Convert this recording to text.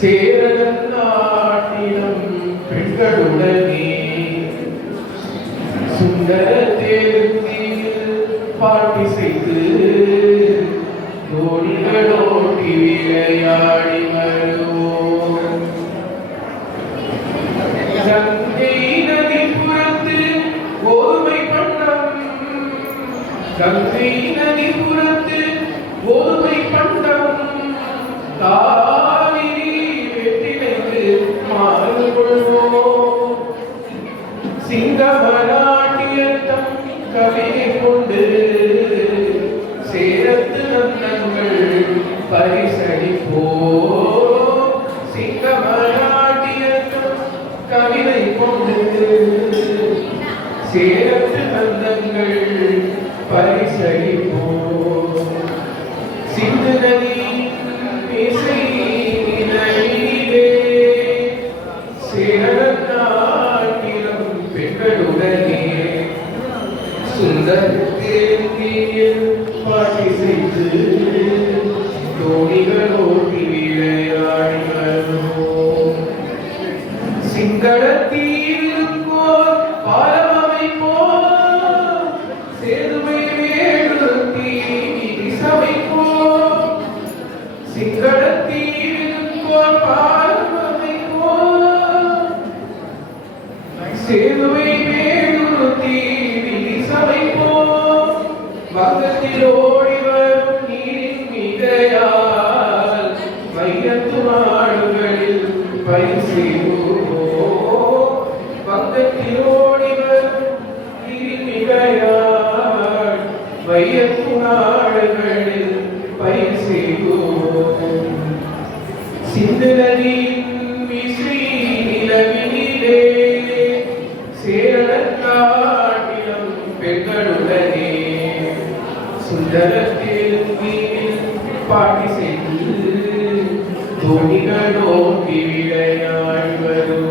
சேரன் நாட்டினம் பெண்களுடனே சுந்தர தேர்த்தில் பாட்டி செய்து தோணிகளோட்டி விளையாடி வருவோம். கங்கை நதிபுறத்து ஓமை பண்டம், கங்கை நதிபுறத்து ஓமை பண்டம் காவிரி வெற்றிலைக்கு மாறு கொள்வோம். சிங்கமராட்டியத்தம் கவிதை கொண்டு சேரத்து நன்னங்கள் பரிசளிப்போம். சிங்கமராட்டியத்தம் கவிதை கொண்டு சேரத்து நன்னங்கள் பரிசளிப்போம். சிந்து நதி சேரநாட்டினம் பெண்களுடனே சுந்தரத்தில் பாட்டி செய்து தோணிகளோட்டி விளையாடி வருவோம். சிங்களத்தீவிற்கோர் பாலம் அமைப்போம், சேதுவை வேடுத்தி சமைப்போம். சிங்களத்தீவிற்கோர் பாலம் அமைப்போம், சேதுவை வேடுத்தி சமைப்போம். வங்கத்தில் ஓடி வரும் நீரின் மிகையால் வைரத்து நாடுகளில் பயிர் செய்வோம். வங்கத்தில் ஓடி வரும் நீரின் மிகையால் வைரத்து நாடுகளில் பயிர் செய்வோம். சிந்து நதியின் விஸ்ரீ நிலவினிலே சேரநாட்டினம் பெண்களுடனே சுந்தரத்தில் பாட்டி செய்து தோணிகளோட்டி விளையாடி வரும்.